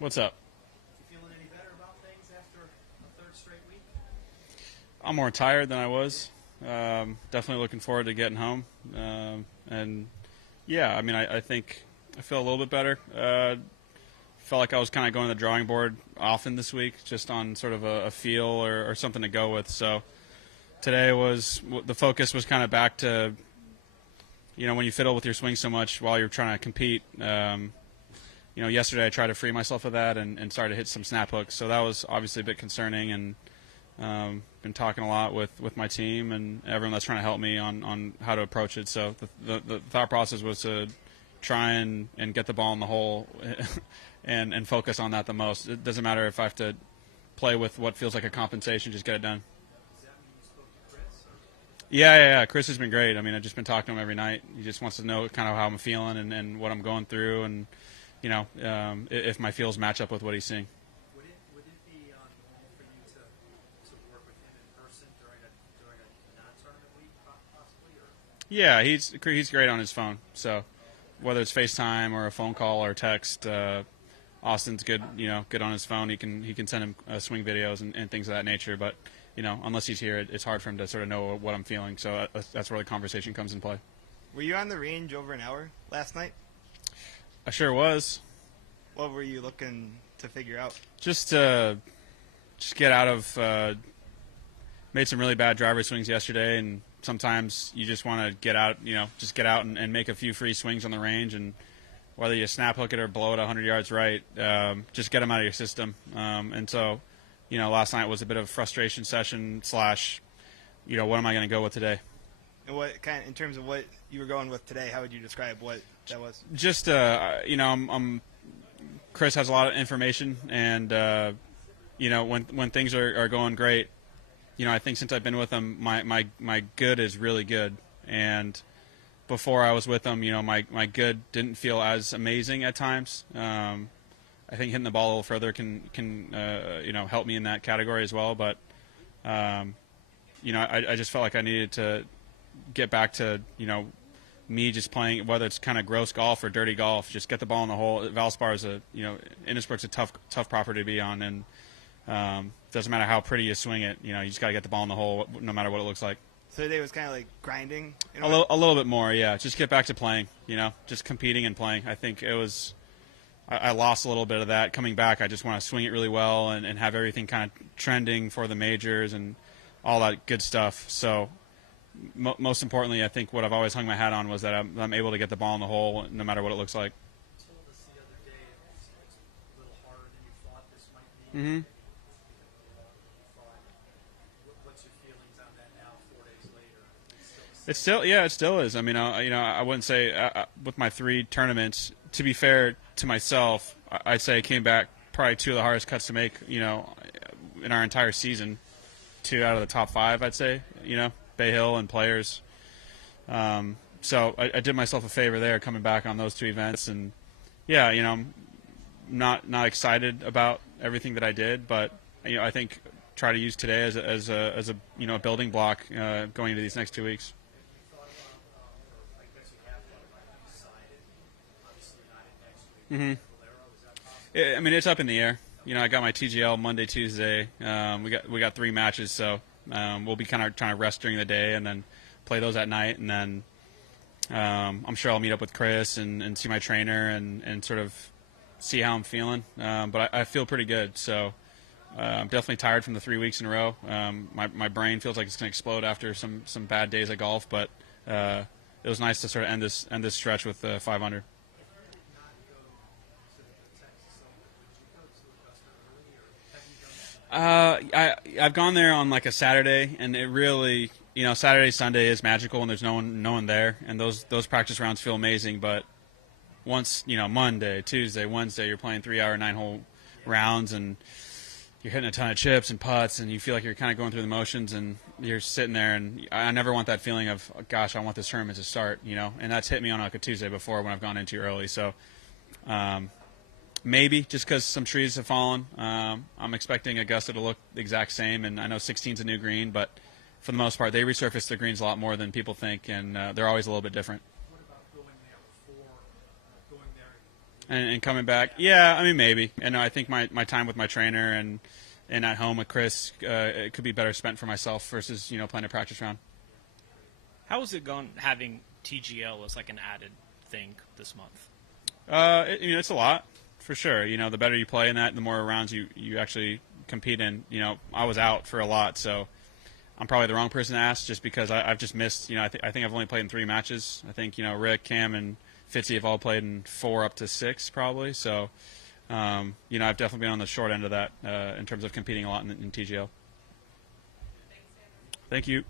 What's up? You feeling any better about things after a third straight week? I'm more tired than I was. Definitely looking forward to getting home. And yeah, I mean, I think I feel a little bit better. Felt like I was kind of going to the drawing board often this week, just on sort of a feel or something to go with. So today the focus was kind of back to, when you fiddle with your swing so much while you're trying to compete. Yesterday I tried to free myself of that and started to hit some snap hooks. So that was obviously a bit concerning, and been talking a lot with my team and everyone that's trying to help me on how to approach it. So the thought process was to try and get the ball in the hole and focus on that the most. It doesn't matter if I have to play with what feels like a compensation, just get it done. Does that mean you spoke to Chris? Yeah. Chris has been great. I mean, I've just been talking to him every night. He just wants to know kind of how I'm feeling and what I'm going through, and if my feels match up with what he's seeing. Would it be normal for you to work with him in person during a non-tournament week, possibly? Or? Yeah, he's great on his phone. So whether it's FaceTime or a phone call or text, Austin's good. Good on his phone. He can send him swing videos and things of that nature. But unless he's here, it's hard for him to sort of know what I'm feeling. So that's where the conversation comes in play. Were you on the range over an hour last night? I sure was. What were you looking to figure out? Just get out of. Made some really bad driver swings yesterday, and sometimes you just want to get out. Just get out and make a few free swings on the range, and whether you snap hook it or blow it 100 yards right, just get them out of your system. And so, last night was a bit of a frustration session / what am I going to go with today? And what kind, in terms of what you were going with today, how would you describe what that was? Just, Chris has a lot of information, and when things are going great, I think since I've been with him, my good is really good, and before I was with him, my good didn't feel as amazing at times. I think hitting the ball a little further can help me in that category as well. But I just felt like I needed to get back to me just playing, whether it's kind of gross golf or dirty golf, just get the ball in the hole. Valspar is Innisbrook's a tough property to be on, and doesn't matter how pretty you swing it. You just got to get the ball in the hole, no matter what it looks like. So today was kind of like grinding? A little bit more, yeah. Just get back to playing, just competing and playing. I think it was I lost a little bit of that. Coming back, I just want to swing it really well and have everything kind of trending for the majors and all that good stuff. So most importantly, I think what I've always hung my hat on was that I'm able to get the ball in the hole no matter what it looks like. You told us the other day it's a little harder than you thought this might be. Mm-hmm. What's your feelings on that now, 4 days later? It still is. I mean, I wouldn't say with my 3 tournaments. To be fair to myself, I'd say I came back probably 2 of the hardest cuts to make. In our entire season, 2 out of the top 5, I'd say. Bay Hill and Players. So I did myself a favor there coming back on those 2 events, and yeah, I'm not excited about everything that I did, but I think try to use today as a building block going into these next 2 weeks. Mm-hmm. I mean, it's up in the air. I got my TGL Monday, Tuesday. We got 3 matches, so we'll be kind of trying to rest during the day and then play those at night, and then I'm sure I'll meet up with Chris and see my trainer and sort of see how I'm feeling. But I feel pretty good, so I'm definitely tired from the 3 weeks in a row. My brain feels like it's going to explode after some bad days of golf, but it was nice to sort of end this stretch with 5 under. I've gone there on like a Saturday, and it really, Saturday, Sunday is magical, and there's no one there, and those practice rounds feel amazing. But once Monday, Tuesday, Wednesday, you're playing 3-hour 9-hole rounds, and you're hitting a ton of chips and putts, and you feel like you're kind of going through the motions, and you're sitting there, and I never want that feeling of, oh, gosh, I want this tournament to start, and that's hit me on like a Tuesday before when I've gone in too early. So maybe just because some trees have fallen. I'm expecting Augusta to look the exact same, and I know 16's a new green, but for the most part, they resurface their greens a lot more than people think, and they're always a little bit different. What about going there before going and coming back. Yeah, I mean maybe. And I think my time with my trainer and at home with Chris, it could be better spent for myself versus playing a practice round. How is it going having TGL as like an added thing this month? It's a lot for sure. The better you play in that, the more rounds you actually compete in. I was out for a lot, so I'm probably the wrong person to ask just because I've just missed. I think I've only played in 3 matches. I think Rick, Cam, and Fitzy have all played in 4 up to 6 probably. So I've definitely been on the short end of that in terms of competing a lot in TGL. Thank you.